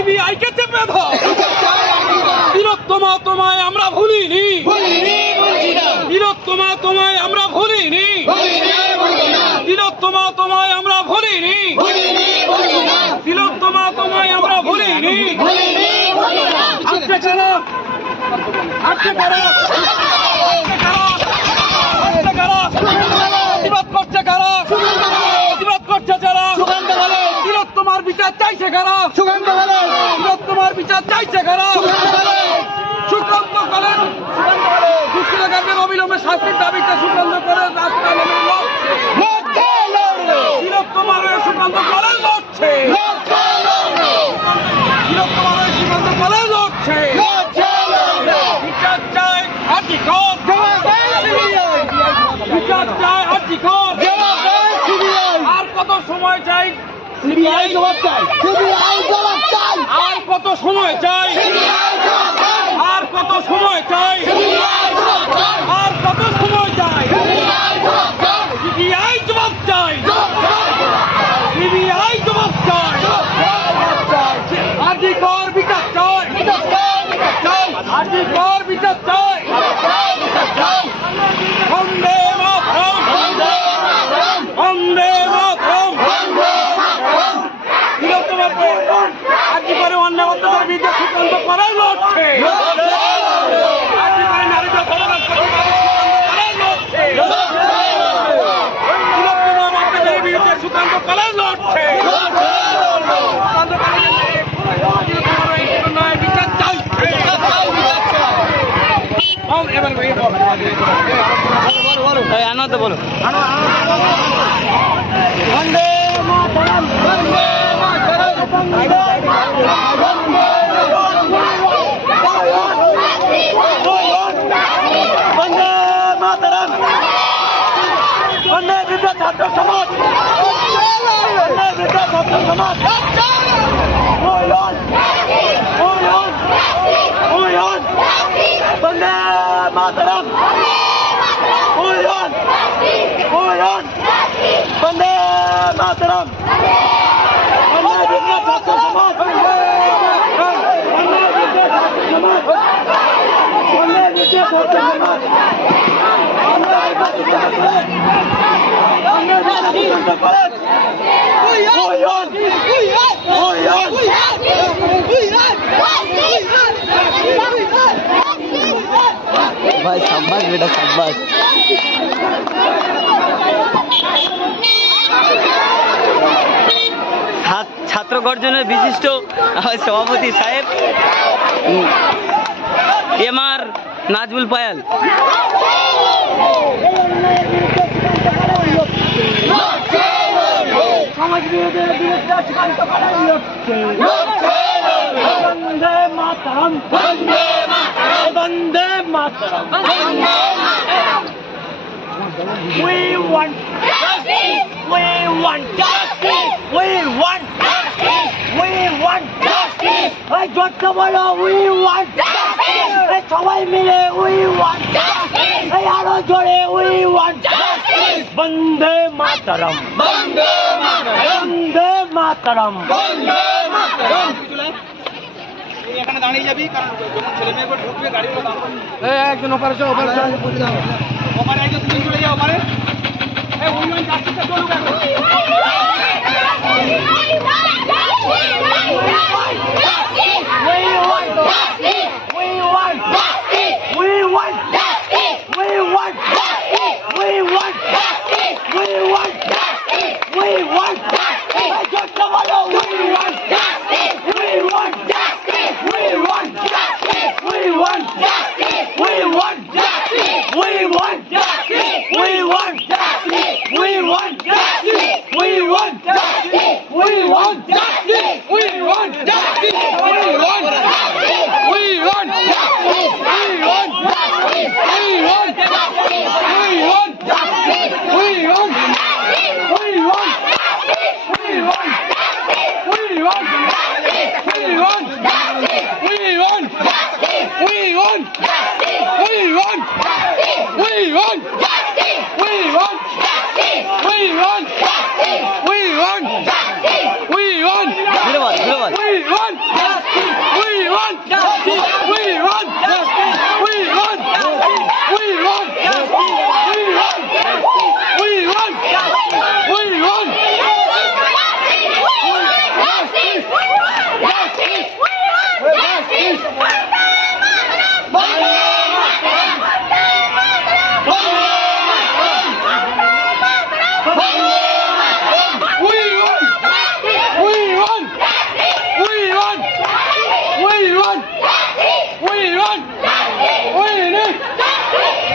CBI কে চেপে ধর। তিলোত্তমা তোমায় আমরা ভুলিনি, তিলোত্তমা তোমায় আমরা ভুলিনি, তিলোত্তমা তোমায় আমরা ভুলিনি, তিলোত্তমা তোমায় আমরা ভুলিনি। হাতটা কারা, হাতটা কারা, হাতটা কারা, প্রতিবাদ করছে কারা, প্রতিবাদ করছে যারা, তিলোত্তমার বিচার চাইছে কারা, তিলোত্তমার বিচার চাইছে কারা। সুকান্ত করেন দুষ্কৃতকারীদের অবিলম্বে শাস্তির দাবিতে সুকান্ত করেন রাস্তা নেমে লড়ছে। তিলোত্তমার হয়ে সুকান্ত করেন লড়ছে, তিলোত্তমার হয়ে সুকান্ত করেন লড়ছে। বিচার চাই হাতিকর, বিচার চাই হাতিকর। আর কত সময় চাই সিবিআই জবাব চাই, আর কত সময় চাই, আর কত সময় চাই, আর কত সময় চাই, সিবিআই জবাব চাই, সিবিআই জবাব চাই, হাতিকর বিচার চাই, হাতিকর বিচার চাই। বন্দে মাতরম, বন্দে মাতরম। তিলোত্তমার আজকে করে অন্যায় অত্যাচার বিরুদ্ধে সুকান্ত করাই লড়ছে, আজকে করে নারীদের বলবান করাই লড়ছে, তিলোত্তমার অত্যাচারের বিরুদ্ধে সুকান্ত করাই লড়ছে। সুকান্ত করাই বিচার চাই। এবার আনন্দ বলো। বন্দে মাতরম, বন্দে মাতরম, বন্দে মাতরম। বন্দে বিদ্যা ছাত্র সমাজ, বন্দে বিদ্যা ছাত্র সমাজ। বন্দে মাতরম, বন্দে মাতরম। বন্দে বিদ্যা ছাত্র সমাজ, বন্দে বিদ্যা ছাত্র সমাজ, বন্দে বিদ্যা ছাত্র সমাজ। ভাই সাব্বাস বেটা সাব্বাস। ছাত্র গর্জনের বিশিষ্ট সভাপতি সাহেব এমআর নাজমুল পায়াল। সমাজ বিরোধীদের বিরুদ্ধে সুকান্ত করাই লড়ছে। বন্দে মাতরম, বন্দে মাতরম, বন্দে মাতরম। We want justice, we want justice, we want justice, we want justice. এই জোরটা বলো we want justice, এই সবাই মিলে we want justice, এই আরো জোরে we want justice. বন্দে মাতরম, বন্দে মাতরম, বন্দে মাতরম, বন্দে মাতরম। এখানে দাঁড়িয়ে যাবি কারণ যখন ছেলে মেয়ে ঢুকবে গাড়িগুলো দাঁড়াবে। একজন ওপারে চল, ওপারে চল, ওপারে একজন তুমি চলে যাও ওপারে। এই উন্নয়ন কাজটা চলুক এখন। We won!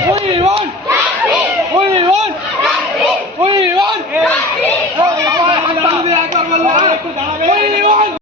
We want. We want. We want. We want.